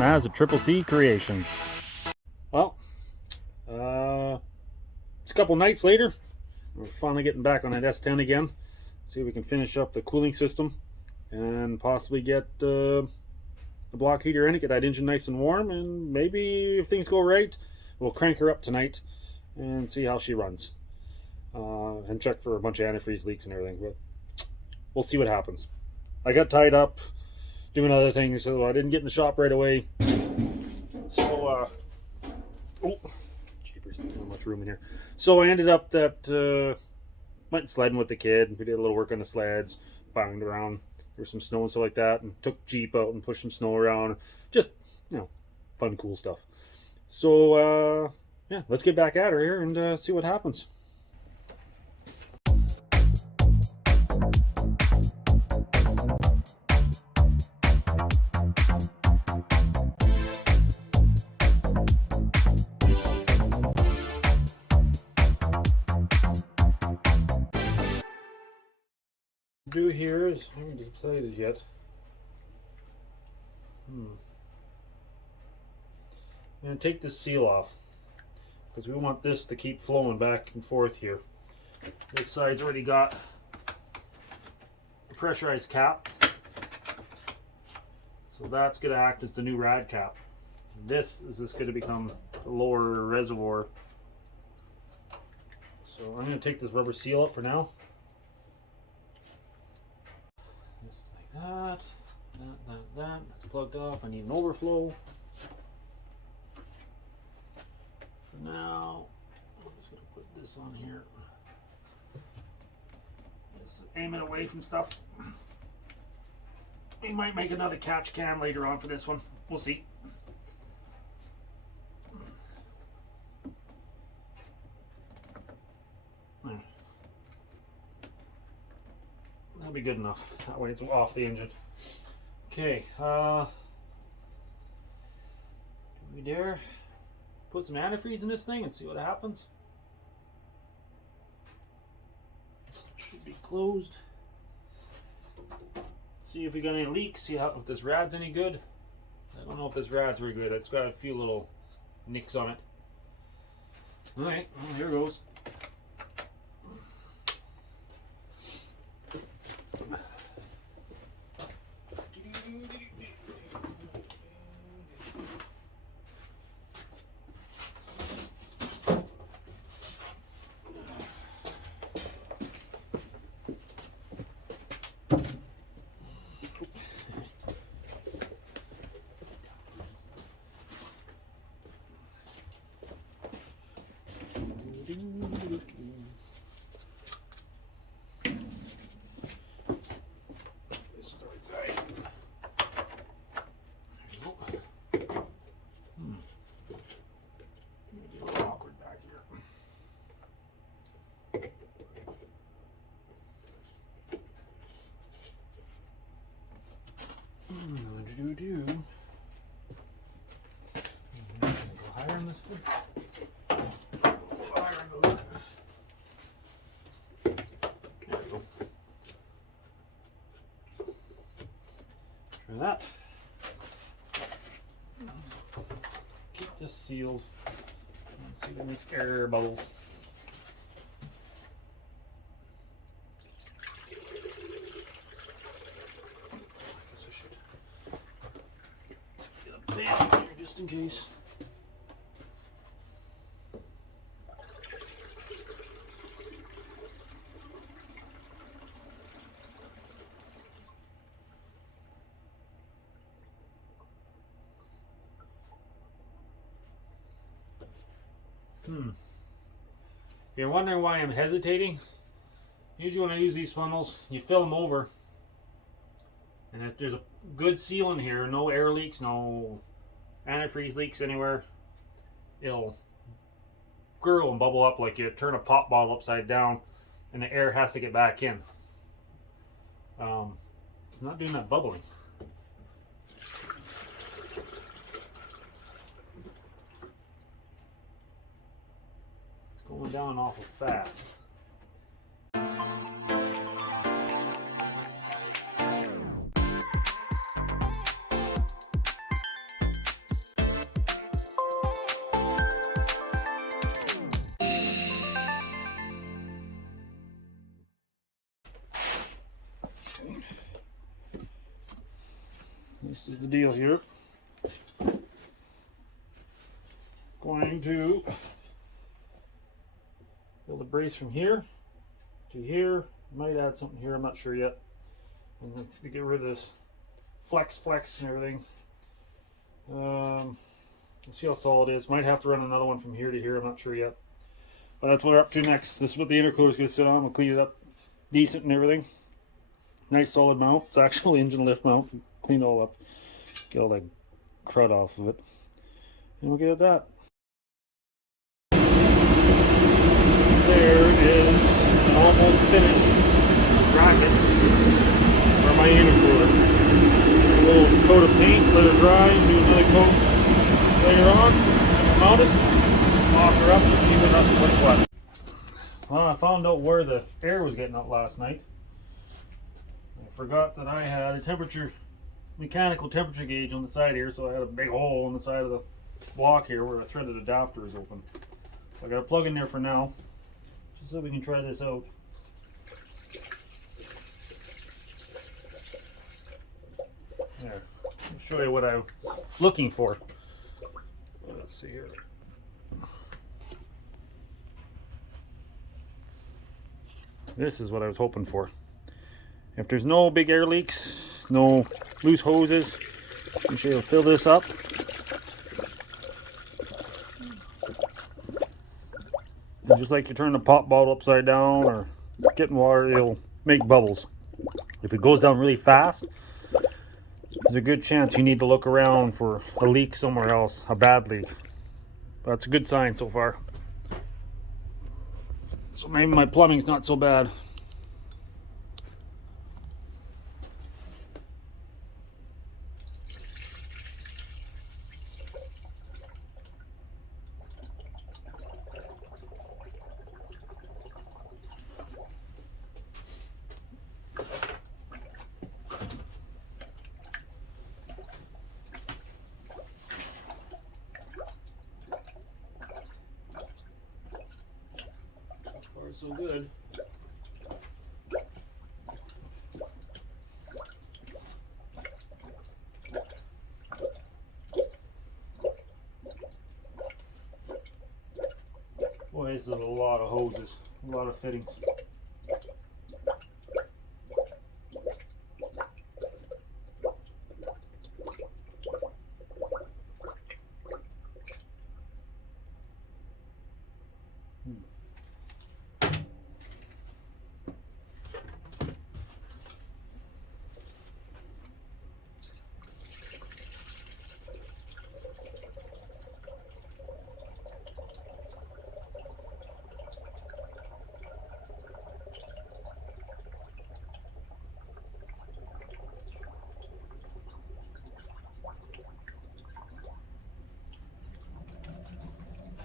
Maz at Triple C Creations. Well, it's a couple nights later. We're finally getting back on that S10 again. See if we can finish up the cooling system and possibly get the block heater in it, get that engine nice and warm, and maybe if things go right, we'll crank her up tonight and see how she runs. And check for a bunch of antifreeze leaks and everything, but we'll see what happens. I got tied up doing other things, so I didn't get in the shop right away. So, oh, jeepers, not much room in here. So I ended up went sledding with the kid. We did a little work on the sleds, banged around. There was some snow and stuff like that, and took Jeep out and pushed some snow around. Just, fun, cool stuff. So, yeah, let's get back at her here and see what happens. Do here is I haven't decided yet. I'm going to take this seal off because we want this to keep flowing back and forth here. This side's already got a pressurized cap, so that's going to act as the new rad cap. This is just going to become the lower reservoir. So I'm going to take this rubber seal up for now. That. That's plugged off. I need an overflow. For now, I'm just going to put this on here. Just aim it away from stuff. We might make another catch can later on for this one. We'll see. That'll be good enough. That way it's off the engine. Okay, do we dare put some antifreeze in this thing and see what happens? Should be closed. See if we got any leaks, see if this rad's any good. I don't know if this rad's very good. It's got a few little nicks on it. Alright, well, here goes. This starts out. There you go. Maybe a little awkward back here. Go higher on this one. That. Keep this sealed. Let's see if it makes air bubbles. I guess I should get a band here just in case. If you're wondering why I'm hesitating, usually when I use these funnels, you fill them over, and if there's a good seal in here, no air leaks, no antifreeze leaks anywhere, it'll gurgle and bubble up like you turn a pop bottle upside down, and the air has to get back in. It's not doing that bubbling. Going down awful fast. is the deal here. Going to build a brace from here to here. Might add something here, I'm not sure yet. And then to get rid of this flex and everything. Let's see how solid it is. Might have to run another one from here to here, I'm not sure yet. But that's what we're up to next. This is what the intercooler is going to sit on. We'll clean it up decent and everything. Nice solid mount. It's actually engine lift mount. Clean it all up. Get all that crud off of it. And we'll get at that. There is an almost finished bracket for my intercooler. A little coat of paint, let it dry, do another coat later on, mount it, lock her up and see what's what. Well, I found out where the air was getting out last night. I forgot that I had a mechanical temperature gauge on the side here, so I had a big hole on the side of the block here where a threaded adapter is open. So I got a plug in there for now, just so we can try this out. There, I'll show you what I was looking for. Let's see here. This is what I was hoping for. If there's no big air leaks, no loose hoses, I'm sure you'll fill this up. And just like you turn the pop bottle upside down or getting water, it'll make bubbles. If it goes down really fast, there's a good chance you need to look around for a leak somewhere else, a bad leak. But it's a good sign so far. So maybe my plumbing's not so bad. So good. Boy, this is a lot of hoses, a lot of fittings.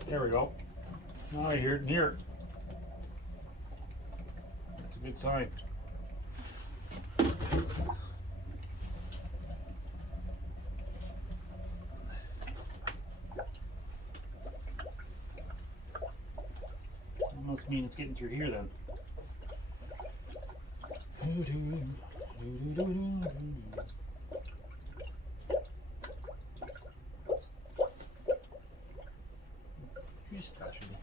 There we go. Now I hear it in here. That's a good sign. That must mean it's getting through here then. Just touching it.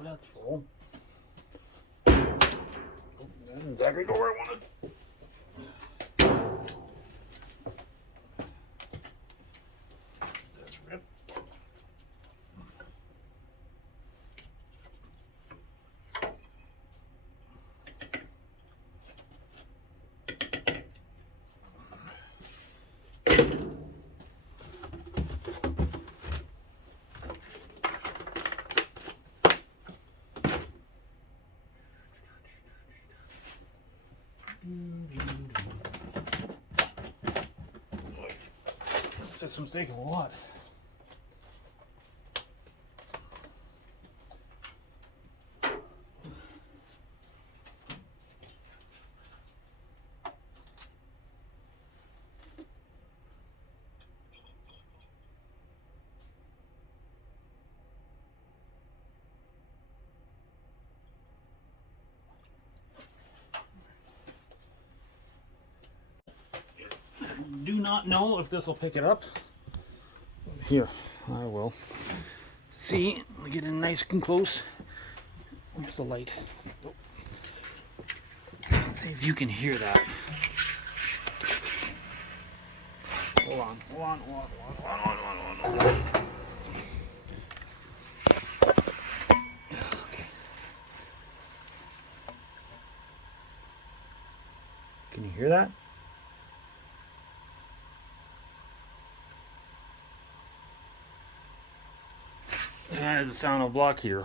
That's full. Oh, that didn't exactly go where I wanted. This rip. system's taking a lot. Do not know if this will pick it up. Here, I will. See, let me get in nice and close. Where's the light? Let's see if you can hear that. Hold on. Okay. Can you hear that? That is the sound of a block heater.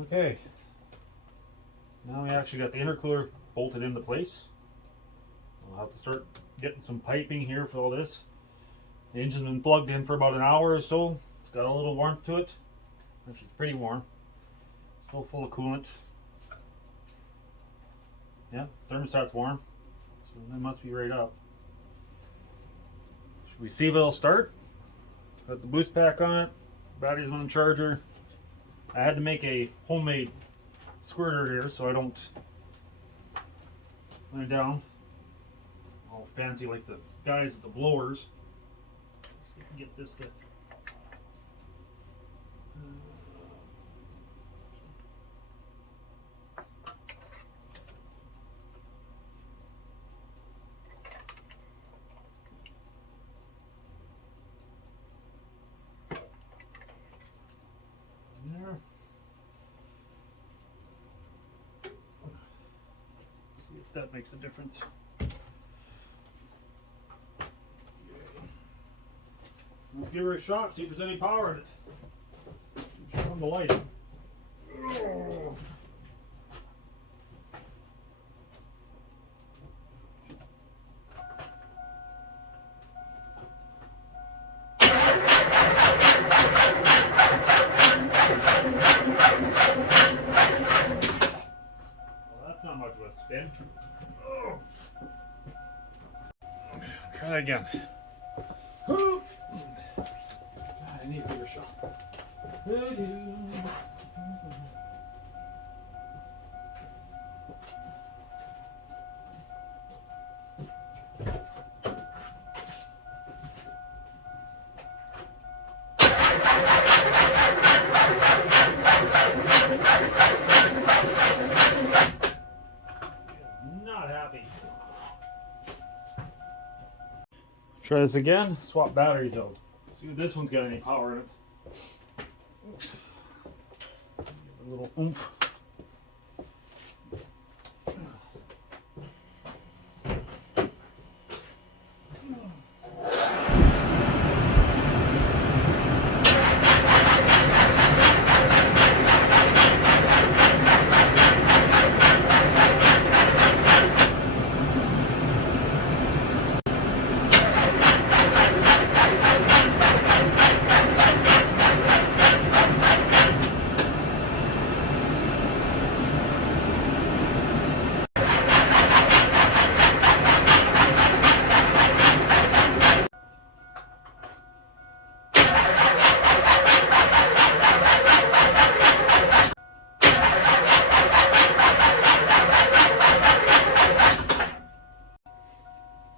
Okay. Now we actually got the intercooler bolted into place. We'll have to start getting some piping here for all this. The engine's been plugged in for about an hour or so. It's got a little warmth to it. Actually, it's pretty warm. Still full of coolant. Yeah, thermostat's warm. So it must be right up. Should we see if it'll start? Got the boost pack on it, battery's on the charger. I had to make a homemade squirter here so I don't lay down all fancy like the guys at the blowers. Let's see if we can get this to see if that makes a difference. Let's give her a shot, see if there's any power in it. Show them the light. Oh. Not much of a spin. Oh. Try that again. God, I need a bigger shot. Try this again, swap batteries out. See if this one's got any power in it. A little oomph.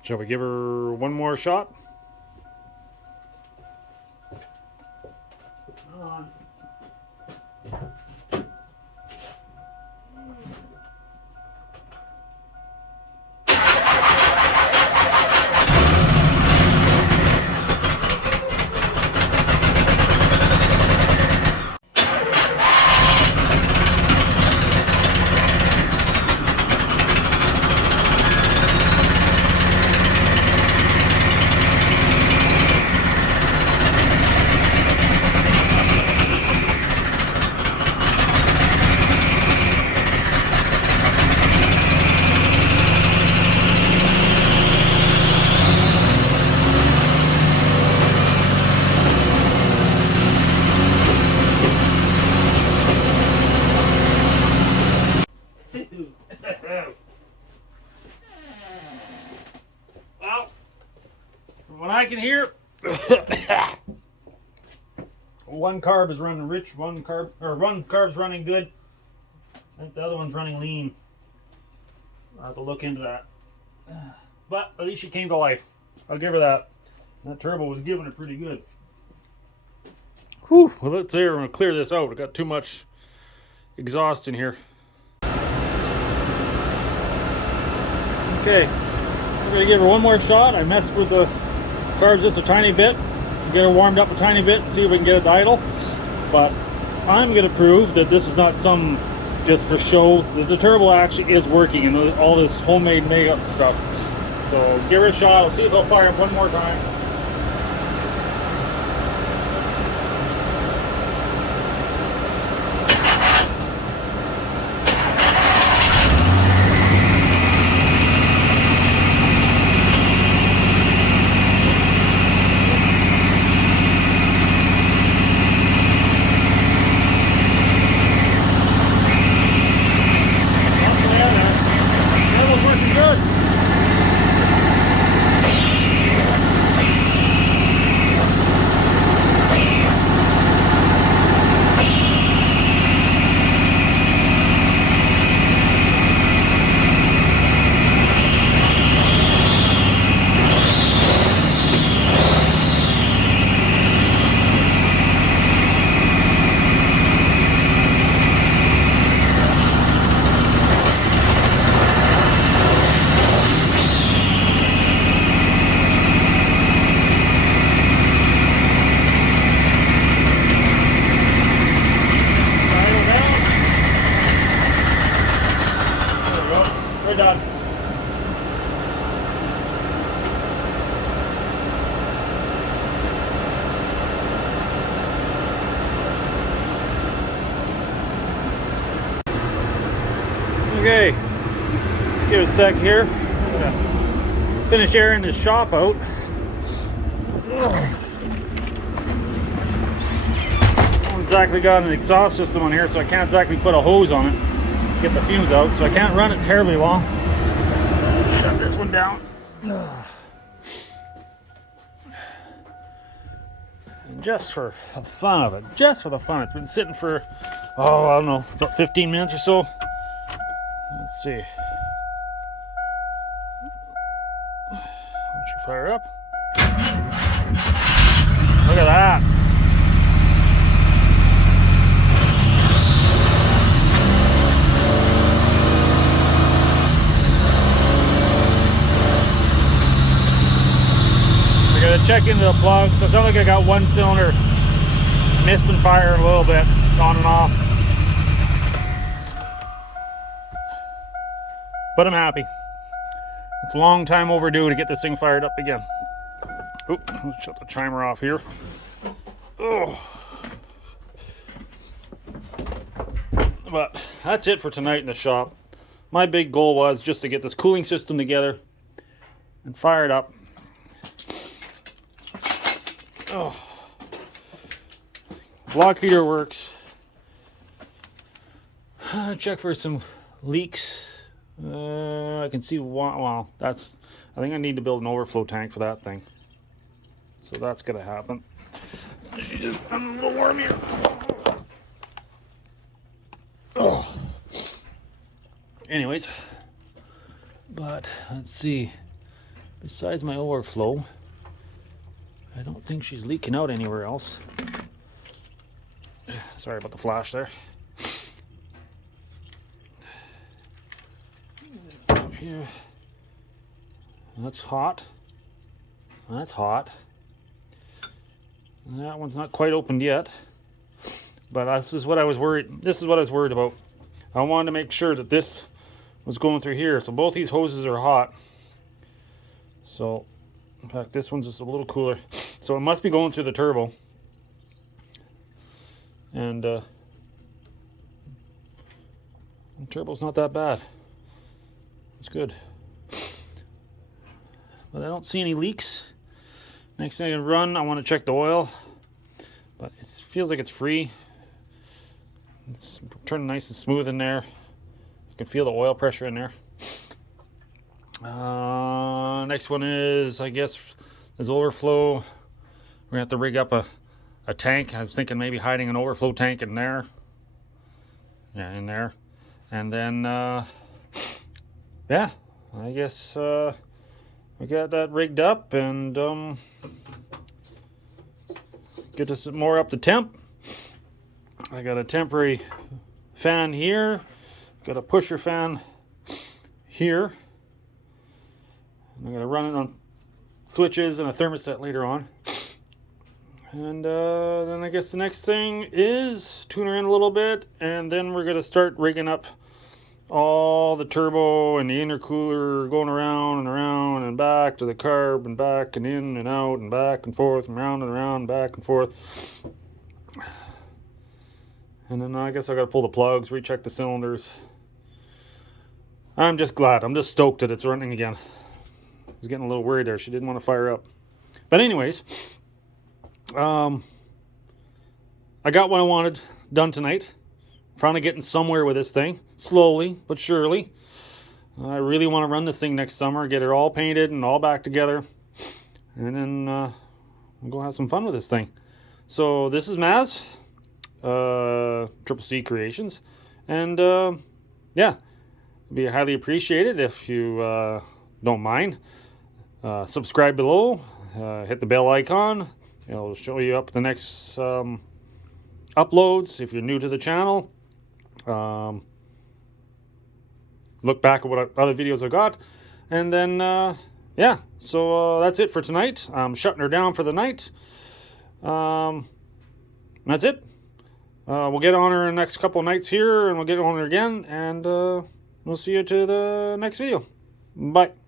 Shall we give her one more shot? Come on. When I can hear, one carb is running rich, one carb's running good. I think the other one's running lean. I'll have to look into that. But at least she came to life. I'll give her that. That turbo was giving it pretty good. Whew. Well, let's see. We're going to clear this out. I got too much exhaust in here. Okay. We're going to give her one more shot. I messed with the carbs just a tiny bit. Get her warmed up a tiny bit and see if we can get it idle. But I'm going to prove that this is not some just for show. That the turbo actually is working and all this homemade makeup stuff. So give her a shot. I'll see if I'll fire up one more time. We're done. Okay, let's give it a sec here. Finish airing this shop out. I haven't exactly got an exhaust system on here, so I can't exactly put a hose on it. Get the fumes out, so I can't run it terribly long. Shut this one down. And just for the fun of it, just for the fun, it's been sitting for, I don't know, about 15 minutes or so. Let's see. Once you fire up, look at that. Check into the plug. So it sounds like I got one cylinder missing fire a little bit, on and off. But I'm happy. It's a long time overdue to get this thing fired up again. Oop, let's shut the timer off here. Oh. But that's it for tonight in the shop. My big goal was just to get this cooling system together and fire it up. Oh, block heater works. Check for some leaks. I can see one. Well, that's. I think I need to build an overflow tank for that thing. So that's gonna happen. I'm a little warm here. Oh. Anyways, but let's see. Besides my overflow, I don't think she's leaking out anywhere else. Sorry about the flash there. Up here. That's hot. That's hot. That one's not quite opened yet. But this is what I was worried. This is what I was worried about. I wanted to make sure that this was going through here. So both these hoses are hot. So, in fact, this one's just a little cooler. So it must be going through the turbo. And the turbo's not that bad. It's good. But I don't see any leaks. Next thing I run, I want to check the oil. But it feels like it's free. It's turning nice and smooth in there. You can feel the oil pressure in there. Next one is, I guess, His overflow, we're gonna have to rig up a tank. I was thinking maybe hiding an overflow tank in there. Yeah, in there. And then, yeah, I guess we got that rigged up and get us more up to temp. I got a temporary fan here, got a pusher fan here. I'm going to run it on switches and a thermostat later on. And then I guess the next thing is tune her in a little bit, and then we're going to start rigging up all the turbo and the intercooler, going around and around and back to the carb and back and in and out and back and forth and round and around, back and forth. And then I guess I got to pull the plugs, recheck the cylinders. I'm just glad. I'm just stoked that it's running again. I was getting a little worried there. She didn't want to fire up. But anyways, I got what I wanted done tonight. Finally getting somewhere with this thing, slowly but surely. I really want to run this thing next summer, get it all painted and all back together, and then we'll go have some fun with this thing. So this is Maz, Triple C Creations, and yeah, it'd be highly appreciated if you don't mind. Subscribe below, hit the bell icon. It'll show you up the next uploads if you're new to the channel. Look back at what other videos I got, and then yeah, so that's it for tonight. I'm shutting her down for the night. That's it. We'll get on her in the next couple nights here, and we'll get on her again, and we'll see you to the next video. Bye.